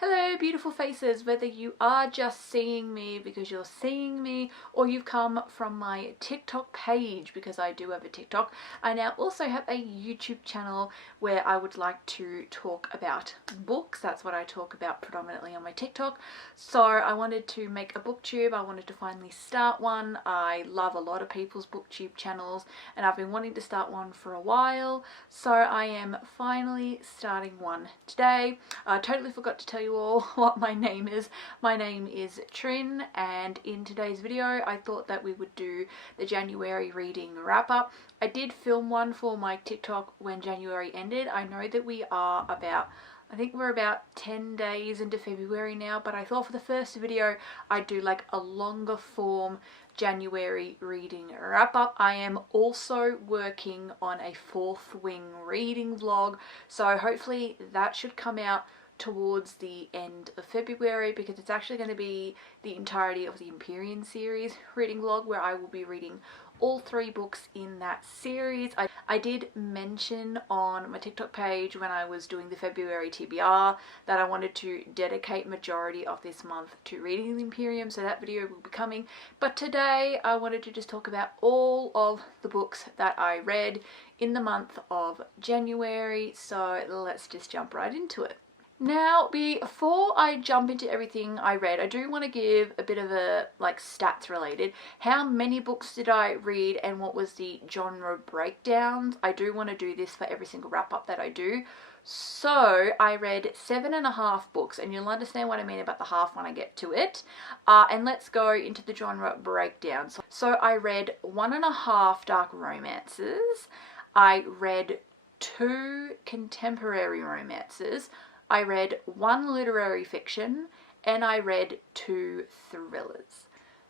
Hello beautiful faces, whether you are just seeing me because you're seeing me or you've come from my TikTok page because I do have a TikTok. I now also have a YouTube channel where I would like to talk about books. That's what I talk about predominantly on my TikTok. So I wanted to make a booktube. I wanted to finally start one. I love a lot of people's booktube channels and I've been wanting to start one for a while. So I am finally starting one today. I totally forgot to tell you all what my name is. My name is Trin, and in today's video I thought that we would do the January reading wrap up. I did film one for my TikTok when January ended. I know that we are I think we're about 10 days into February now, but I thought for the first video I'd do like a longer form January reading wrap up. I am also working on a Fourth Wing reading vlog, so hopefully that should come out towards the end of February, because it's actually going to be the entirety of the Empyrean series reading vlog where I will be reading all 3 books in that series. I did mention on my TikTok page when I was doing the February TBR that I wanted to dedicate majority of this month to reading the Imperium, so that video will be coming. But today I wanted to just talk about all of the books that I read in the month of January, so let's just jump right into it. Now, before I jump into everything I read, I do want to give a bit of a, like, stats related. How many books did I read and what was the genre breakdowns? I do want to do this for every single wrap up that I do. So I read 7.5 books, and you'll understand what I mean about the half when I get to it. And let's go into the genre breakdowns. So I read 1.5 dark romances. I read 2 contemporary romances. I read 1 literary fiction, and I read 2 thrillers.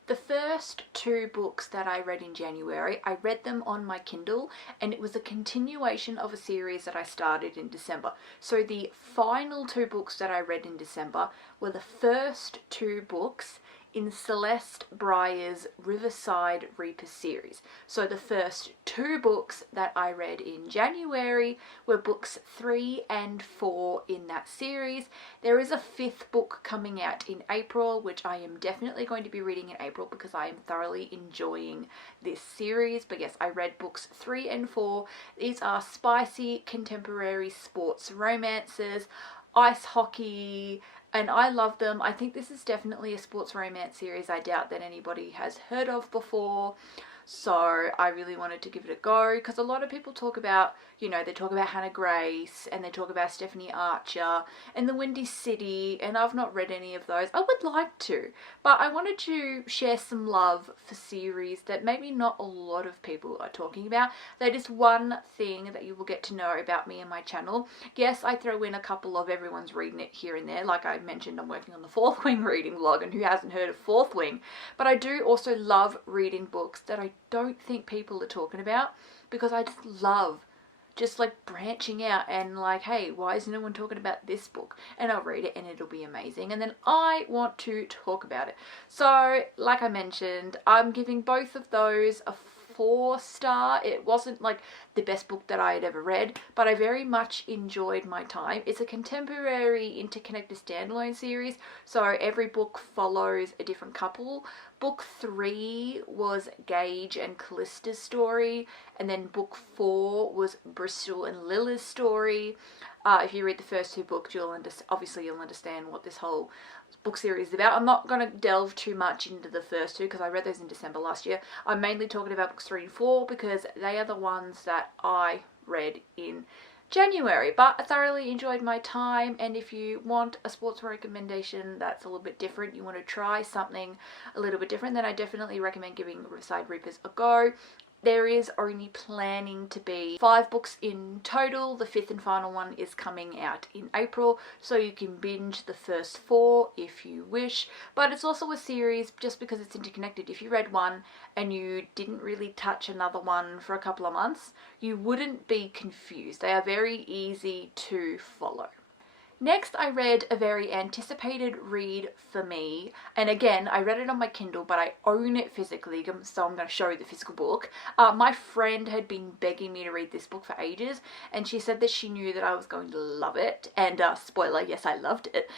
The first 2 books that I read in January, I read them on my Kindle, and it was a continuation of a series that I started in December. So the final 2 books that I read in December were the first 2 books in Celeste Breyer's Riverside Reaper series. So the first 2 books that I read in January were books 3 and 4 in that series. There is a 5th book coming out in April, which I am definitely going to be reading in April because I am thoroughly enjoying this series. But yes, I read books 3 and 4. These are spicy contemporary sports romances, ice hockey, and I love them. I think this is definitely a sports romance series I doubt that anybody has heard of before. So I really wanted to give it a go, because a lot of people talk about, you know, they talk about Hannah Grace and they talk about Stephanie Archer and The Windy City, and I've not read any of those. I would like to, but I wanted to share some love for series that maybe not a lot of people are talking about. That is one thing that you will get to know about me and my channel. Yes, I throw in a couple of everyone's reading it here and there. Like I mentioned, I'm working on the Fourth Wing reading vlog, and who hasn't heard of Fourth Wing? But I do also love reading books that I don't think people are talking about, because I just love just like branching out and like, hey, why is no one talking about this book? And I'll read it and it'll be amazing, and then I want to talk about it. So like I mentioned, I'm giving both of those a 4-star. It wasn't like the best book that I had ever read, but I very much enjoyed my time. It's a contemporary interconnected standalone series, so every book follows a different couple. Book 3 was Gage and Callista's story, and then book 4 was Bristol and Lilla's story. If you read the first 2 books, you'll understand what this whole book series is about. I'm not going to delve too much into the first 2 because I read those in December last year. I'm mainly talking about books 3 and 4 because they are the ones that I read in January. But I thoroughly enjoyed my time, and if you want a sports recommendation that's a little bit different, you want to try something a little bit different, then I definitely recommend giving Riverside Reapers a go. There is only planning to be 5 books in total. The 5th and final one is coming out in April, so you can binge the first 4 if you wish. But it's also a series just because it's interconnected. If you read one and you didn't really touch another one for a couple of months, you wouldn't be confused. They are very easy to follow. Next, I read a very anticipated read for me, and again, I read it on my Kindle, but I own it physically, so I'm going to show you the physical book. My friend had been begging me to read this book for ages, and she said that she knew that I was going to love it, and spoiler, yes, I loved it.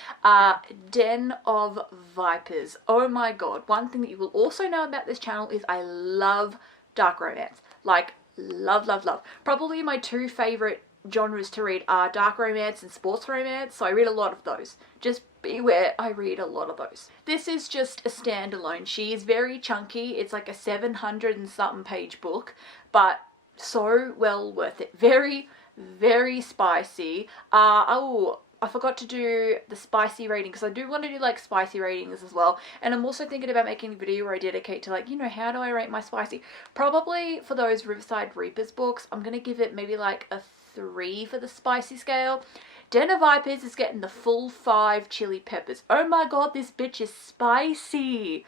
Den of Vipers. Oh my god, one thing that you will also know about this channel is I love dark romance. Like, love, love, love. Probably my two favourite genres to read are dark romance and sports romance, so I read a lot of those. Just beware, I read a lot of those. This is just a standalone. She is very chunky. It's like a 700 and something page book, but so well worth it. Very, very spicy. Oh, I forgot to do the spicy rating, because I do want to do like spicy ratings as well, and I'm also thinking about making a video where I dedicate to, like, you know, how do I rate my spicy. Probably for those Riverside Reapers books, I'm gonna give it maybe like a 3 for the spicy scale. Den of Vipers is getting the full 5 chili peppers. Oh my god, this bitch is spicy,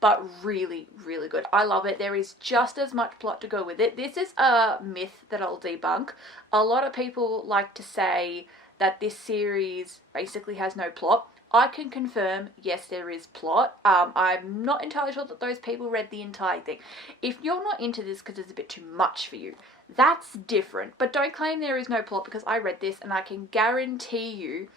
but really, really good. I love it. There is just as much plot to go with it. This is a myth that I'll debunk. A lot of people like to say that this series basically has no plot. I can confirm, yes, there is plot. I'm not entirely sure that those people read the entire thing. If you're not into this because it's a bit too much for you, that's different. But don't claim there is no plot, because I read this and I can guarantee you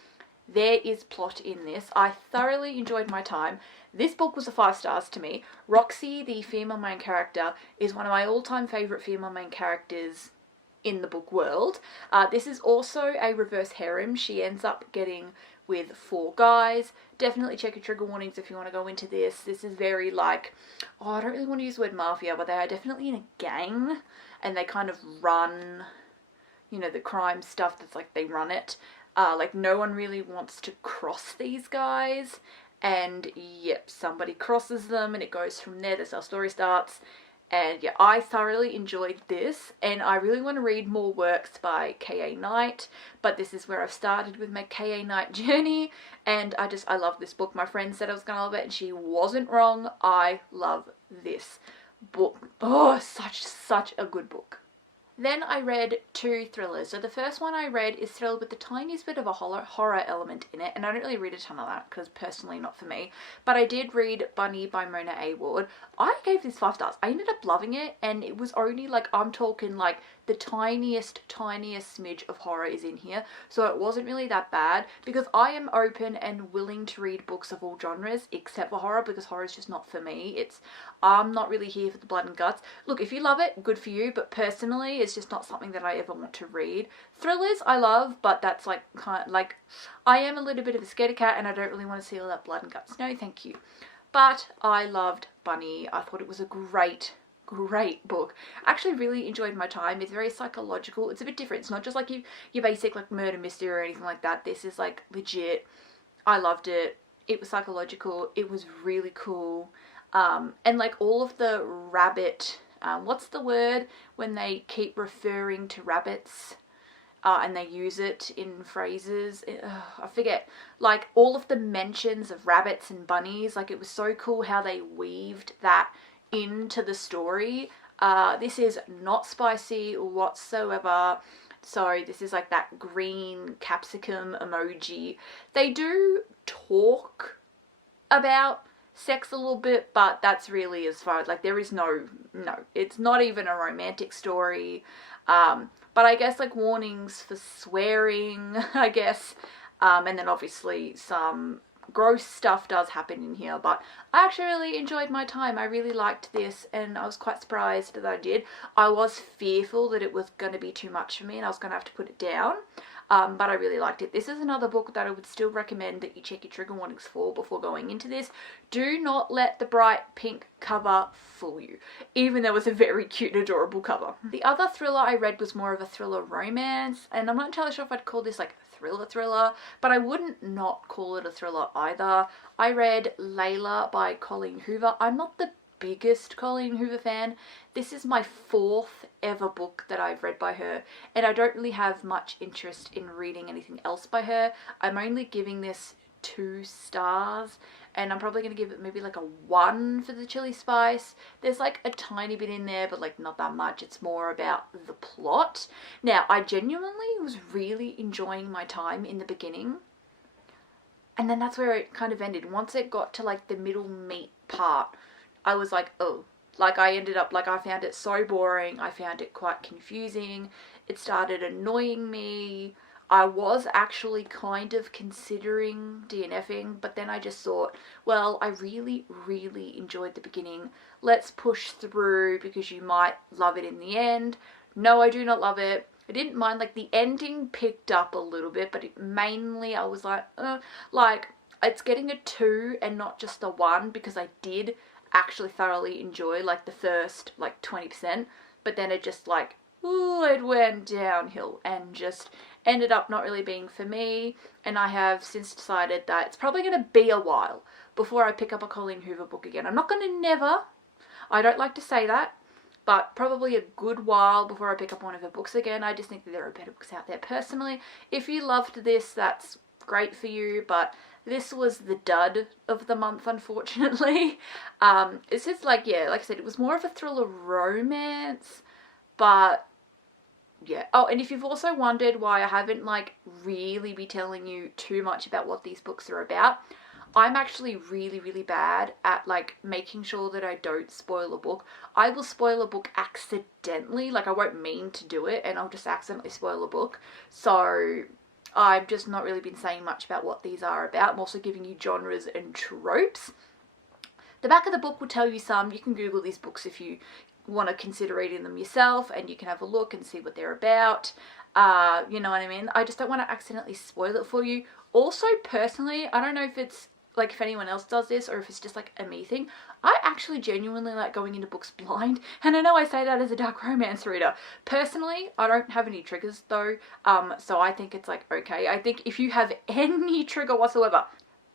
there is plot in this. I thoroughly enjoyed my time. This book was a 5 stars to me. Roxy, the female main character, is one of my all-time favourite female main characters in the book world. This is also a reverse harem. She ends up getting with 4 guys. Definitely check your trigger warnings if you want to go into this. This is very like, oh, I don't really want to use the word mafia, but they are definitely in a gang, and they kind of run, you know, the crime stuff. That's like, they run it. Like, no one really wants to cross these guys, and yep, somebody crosses them and it goes from there. That's how the story starts. And yeah, I thoroughly enjoyed this, and I really want to read more works by K.A. Knight, but this is where I've started with my K.A. Knight journey, and I love this book. My friend said I was going to love it, and she wasn't wrong. I love this book. Oh, such a good book. Then I read 2 thrillers. So the first one I read is thriller with the tiniest bit of a horror element in it, and I don't really read a ton of that because personally not for me. But I did read Bunny by Mona A. Ward. I gave this 5 stars. I ended up loving it, and it was only like, I'm talking like the tiniest smidge of horror is in here, so it wasn't really that bad, because I am open and willing to read books of all genres except for horror, because horror is just not for me. I'm not really here for the blood and guts. Look, if you love it, good for you, but personally it's just not something that I ever want to read. Thrillers I love, but that's like, kind of like, I am a little bit of a scaredy cat and I don't really want to see all that blood and guts. No, thank you. But I loved Bunny. I thought it was a great book. I actually really enjoyed my time. It's very psychological. It's a bit different. It's not just like your basic like murder mystery or anything like that. This is like legit. I loved it. It was psychological. It was really cool. And like all of the rabbit, what's the word when they keep referring to rabbits? And they use it in phrases. I forget. Like all of the mentions of rabbits and bunnies. Like, it was so cool how they weaved that into the story. This is not spicy whatsoever. So this is like that green capsicum emoji. They do talk about sex a little bit, but that's really as far as, like, there is no, it's not even a romantic story. But I guess like warnings for swearing, I guess. And then obviously some gross stuff does happen in here, but I actually really enjoyed my time. I really liked this, and I was quite surprised that I did. I was fearful that it was going to be too much for me and I was going to have to put it down, but I really liked it. This is another book that I would still recommend that you check your trigger warnings for before going into this. Do not let the bright pink cover fool you, even though it was a very cute and adorable cover. The other thriller I read was more of a thriller romance, and I'm not entirely sure if I'd call this like thriller, but I wouldn't not call it a thriller either. I read Layla by Colleen Hoover. I'm not the biggest Colleen Hoover fan. This is my 4th ever book that I've read by her, and I don't really have much interest in reading anything else by her. I'm only giving this 2 stars, and I'm probably going to give it maybe like a 1 for the chili spice. There's like a tiny bit in there, but like not that much. It's more about the plot. Now, I genuinely was really enjoying my time in the beginning. And then that's where it kind of ended. Once it got to like the middle meat part, I was like, oh, like I ended up like I found it so boring. I found it quite confusing. It started annoying me. I was actually kind of considering DNFing, but then I just thought, well, I really, really enjoyed the beginning. Let's push through because you might love it in the end. No, I do not love it. I didn't mind, like, the ending picked up a little bit, but mainly I was like, it's getting a 2 and not just a 1, because I did actually thoroughly enjoy, like, the first, like, 20%, but then it just, like, ooh, it went downhill and just ended up not really being for me, and I have since decided that it's probably going to be a while before I pick up a Colleen Hoover book again. I'm not going to never, I don't like to say that, but probably a good while before I pick up one of her books again. I just think that there are better books out there personally. If you loved this, that's great for you, but this was the dud of the month, unfortunately. It's just like, yeah, like I said, it was more of a thriller romance, but yeah. Oh, and if you've also wondered why I haven't like really be telling you too much about what these books are about, I'm actually really, really bad at like making sure that I don't spoil a book. I will spoil a book accidentally, like I won't mean to do it and I'll just accidentally spoil a book. So I've just not really been saying much about what these are about. I'm also giving you genres and tropes. The back of the book will tell you some. You can Google these books if you want to consider reading them yourself, and you can have a look and see what they're about. You know what I mean? I just don't want to accidentally spoil it for you. Also, personally, I don't know if it's like if anyone else does this or if it's just like a me thing, I actually genuinely like going into books blind, and I know I say that as a dark romance reader. Personally, I don't have any triggers though, so I think it's like okay. I think if you have any trigger whatsoever,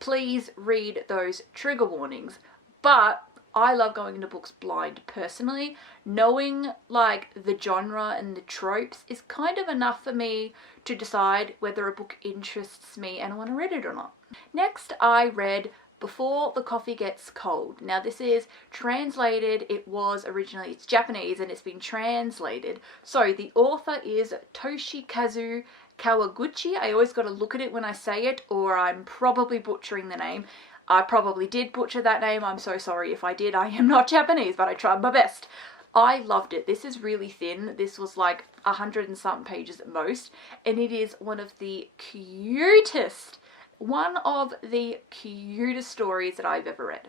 please read those trigger warnings. But I love going into books blind personally. Knowing like the genre and the tropes is kind of enough for me to decide whether a book interests me and I want to read it or not. Next, I read Before the Coffee Gets Cold. Now this is translated, it's Japanese and it's been translated. So the author is Toshikazu Kawaguchi. I always got to look at it when I say it or I'm probably butchering the name. I probably did butcher that name. I'm so sorry if I did. I am not Japanese, but I tried my best. I loved it. This is really thin. This was like 100 and something pages at most. And it is one of the cutest stories that I've ever read.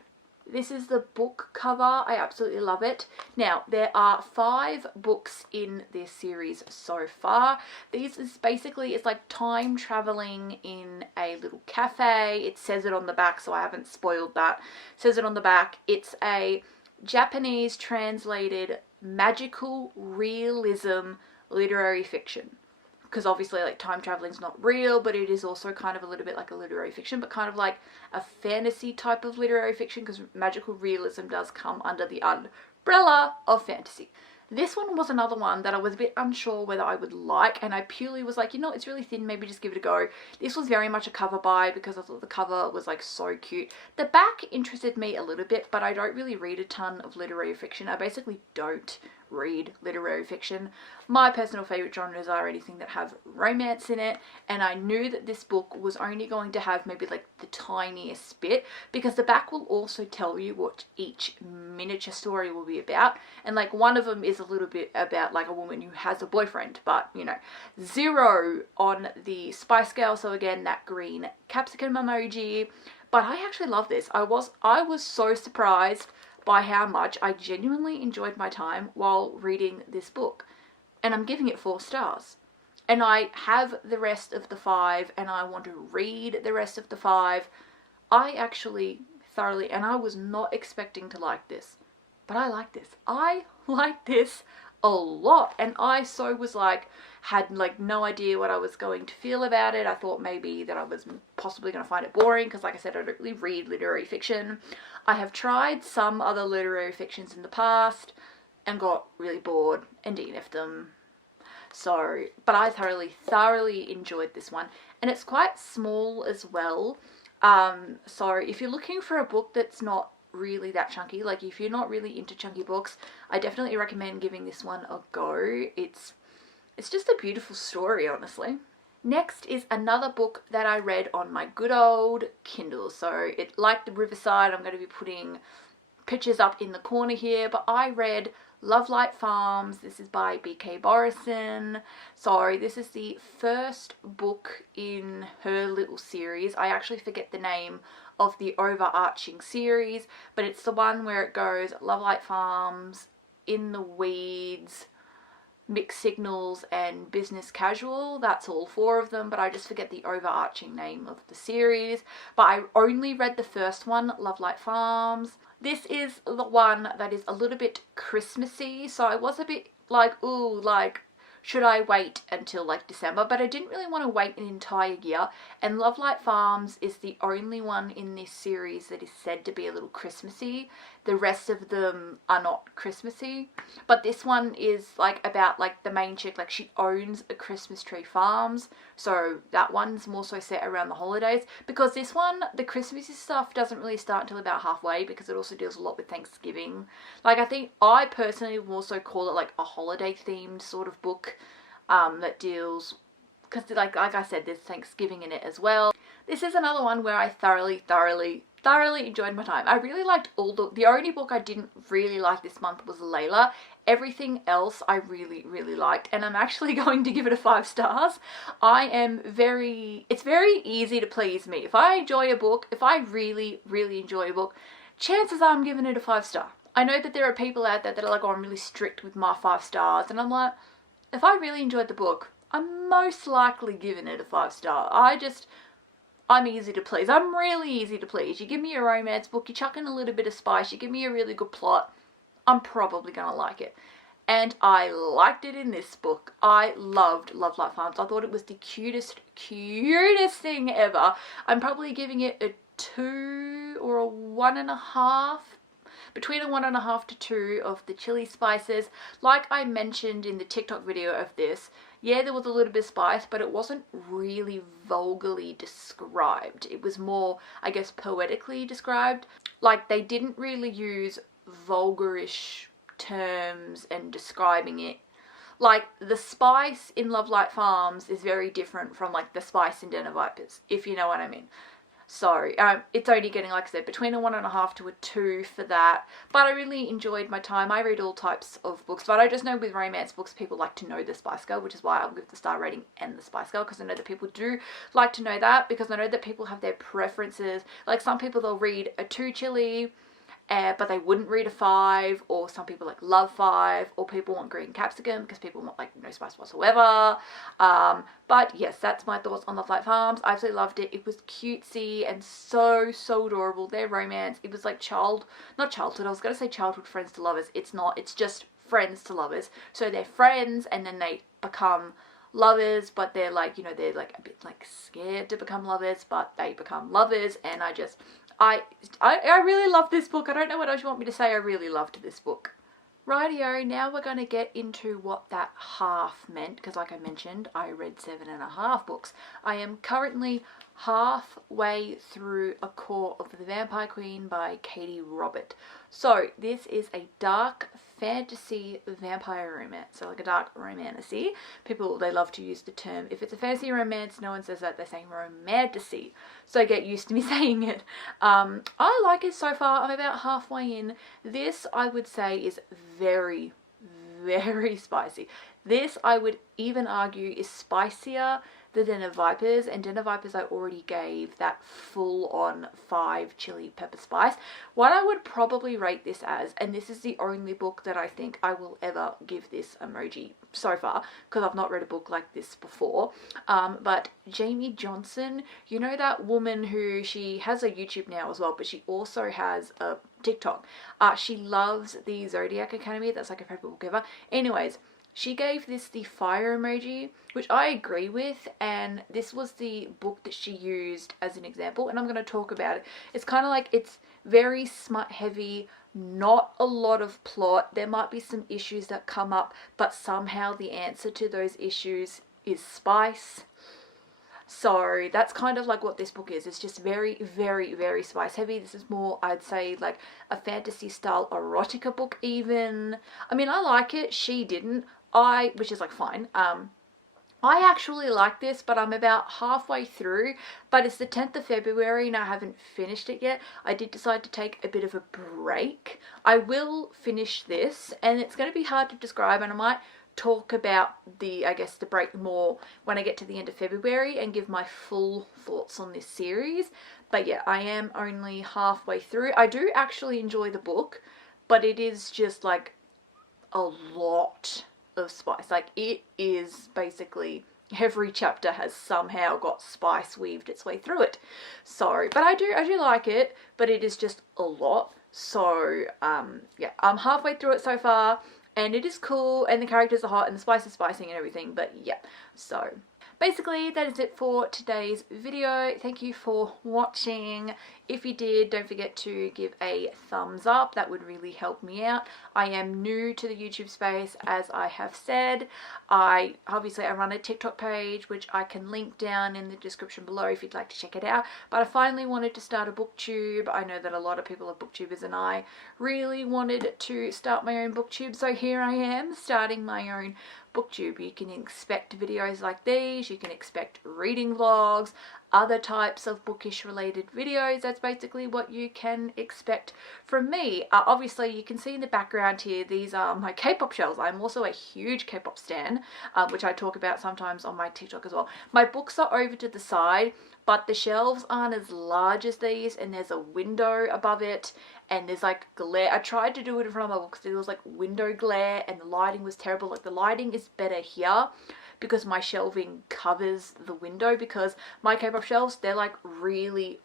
This is the book cover. I absolutely love it. Now, there are 5 books in this series so far. These is basically, it's like time traveling in a little cafe. It says it on the back, so I haven't spoiled that. It says it on the back. It's a Japanese translated magical realism literary fiction. Because obviously like time traveling is not real, but it is also kind of a little bit like a literary fiction, but kind of like a fantasy type of literary fiction, because magical realism does come under the umbrella of fantasy. This one was another one that I was a bit unsure whether I would like, and I purely was like, you know, it's really thin, maybe just give it a go. This was very much a cover buy because I thought the cover was like so cute. The back interested me a little bit, but I don't really read a ton of literary fiction. I basically don't read literary fiction. My personal favourite genres are anything that have romance in it, and I knew that this book was only going to have maybe like the tiniest bit, because the back will also tell you what each miniature story will be about, and like one of them is a little bit about like a woman who has a boyfriend, but you know, 0 on the spice scale, so again that green capsicum emoji. But I actually love this. I was so surprised by how much I genuinely enjoyed my time while reading this book. And I'm giving it 4 stars. And I have the rest of the 5 and I want to read the rest of the 5. I actually thoroughly, and I was not expecting to like this, but I like this. I like this a lot, and I so was like, had like no idea what I was going to feel about it. I thought maybe that I was possibly going to find it boring because like I said, I don't really read literary fiction. I have tried some other literary fictions in the past and got really bored and DNF'd them. So, but I thoroughly enjoyed this one, and it's quite small as well. So if you're looking for a book that's not really that chunky, like if you're not really into chunky books, I definitely recommend giving this one a go. It's just a beautiful story, honestly. Next is another book that I read on my good old Kindle. So it, like the Riverside, I'm going to be putting pictures up in the corner here, but I read Love Light Farms. This is by B.K. Borison. So this is the first book in her little series. I actually forget the name of the overarching series, but it's the one where it goes Love Light Farms, In the Weeds, Mixed Signals, and Business Casual. That's all 4 of them, but I just forget the overarching name of the series. But I only read the first one, Love Light Farms. This is the one that is a little bit Christmassy, so I was a bit like, ooh, like, should I wait until like December? But I didn't really want to wait an entire year, and Love Light Farms is the only one in this series that is said to be a little Christmassy. The rest of them are not Christmassy, but this one is like about like the main chick, like she owns a Christmas tree farms, so that one's more so set around the holidays, because this one, the Christmassy stuff doesn't really start until about halfway, because it also deals a lot with Thanksgiving. Like, I think I personally will also call it like a holiday themed sort of book that deals, because like I said, there's Thanksgiving in it as well. This is another one where I thoroughly enjoyed my time. I really liked all the only book I didn't really like this month was Layla. Everything else I really liked, and I'm actually going to give it a 5 stars. It's very easy to please me. If I enjoy a book, if I really enjoy a book, chances are I'm giving it a 5 star. I know that there are people out there that are like, oh, I'm really strict with my 5 stars, and I'm like, if I really enjoyed the book, I'm most likely giving it a 5 star. I'm easy to please. I'm really easy to please. You give me a romance book, you chuck in a little bit of spice, you give me a really good plot, I'm probably going to like it. And I liked it in this book. I loved Love Light Farms. I thought it was the cutest thing ever. I'm probably giving it a 2 or a 1.5. Between a 1.5 to 2 of the chili spices. Like I mentioned in the TikTok video of this, yeah, there was a little bit of spice, but it wasn't really vulgarly described. It was more, I guess, poetically described. Like, they didn't really use vulgarish terms and describing it. Like, the spice in Love Light Farms is very different from like the spice in Den of Vipers, if you know what I mean. So it's only getting, like I said, between a 1.5 to a 2 for that. But I really enjoyed my time. I read all types of books, but I just know with romance books, people like to know the Spice Girl, which is why I'll give the star rating and the Spice Girl, because I know that people do like to know that, because I know that people have their preferences. Like, some people, they'll read a 2 chili, but they wouldn't read a 5, or some people like love 5, or people want green capsicum because people want like no spice whatsoever. But yes, that's my thoughts on Love Light Farms. I absolutely loved it. It was cutesy and so adorable. Their romance, it was like not childhood, I was going to say childhood friends to lovers. It's not, it's just friends to lovers. So they're friends and then they become lovers, but they're like, you know, they're like a bit like scared to become lovers, but they become lovers. And I really love this book. I don't know what else you want me to say. I really loved this book. Rightio, now we're going to get into what that half meant, because like I mentioned, I read 7.5 books. I am currently halfway through A Core of the Vampire Queen by Katie Robert. So this is a dark fantasy vampire romance, so like a dark romantasy. People, they love to use the term, if it's a fantasy romance, no one says that, they're saying romantasy, so get used to me saying it. I like it so far. I'm about halfway in. This, I would say, is very spicy. This, I would even argue, is spicier than Den of Vipers, and Den of Vipers I already gave that full-on 5 chili pepper spice. What I would probably rate this as, and this is the only book that I think I will ever give this emoji so far, because I've not read a book like this before, but Jamie Johnson, you know that woman who, she has a YouTube now as well, but she also has a TikTok. She loves the Zodiac Academy. That's like a favorite book ever. Anyways, she gave this the fire emoji, which I agree with, and this was the book that she used as an example, and I'm going to talk about it. It's kind of like, it's very smut heavy, not a lot of plot. There might be some issues that come up, but somehow the answer to those issues is spice. So that's kind of like what this book is. It's just very spice heavy. This is more, I'd say, like a fantasy style erotica book even. I mean, I like it. She didn't. Which is like fine. I actually like this, but I'm about halfway through, but it's the 10th of February and I haven't finished it yet. I did decide to take a bit of a break. I will finish this, and it's going to be hard to describe, and I might talk about the, I guess, the break more when I get to the end of February and give my full thoughts on this series. But yeah, I am only halfway through. I do actually enjoy the book, but it is just like a lot of spice. Like, it is basically every chapter has somehow got spice weaved its way through it. So, but I do like it, but it is just a lot. So yeah, I'm halfway through it so far, and it is cool, and the characters are hot, and the spice is spicing and everything. But yeah, so basically that is it for today's video. Thank you for watching. If you did, don't forget to give a thumbs up. That would really help me out. I am new to the YouTube space, as I have said. I run a TikTok page, which I can link down in the description below if you'd like to check it out. But I finally wanted to start a booktube. I know that a lot of people are booktubers, and I really wanted to start my own booktube. So here I am, starting my own booktube. You can expect videos like these. You can expect reading vlogs, other types of bookish related videos. That's basically what you can expect from me. Obviously, you can see in the background here, these are my K-pop shelves. I'm also a huge K-pop stan, which I talk about sometimes on my TikTok as well. My books are over to the side, but the shelves aren't as large as these, and there's a window above it, and there's like glare. I tried to do it in front of my books. There was like window glare, and the lighting was terrible. Like, the lighting is better here because my shelving covers the window, because my K-pop shelves, they're like really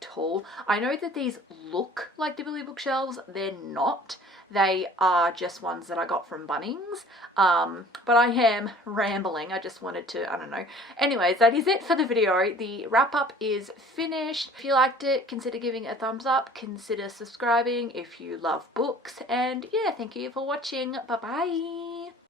tall. I know that these look like Ghibli bookshelves. They're not. They are just ones that I got from Bunnings. But I am rambling. I just wanted to, I don't know. Anyways, that is it for the video. The wrap up is finished. If you liked it, consider giving it a thumbs up. Consider subscribing if you love books. And yeah, thank you for watching. Bye bye.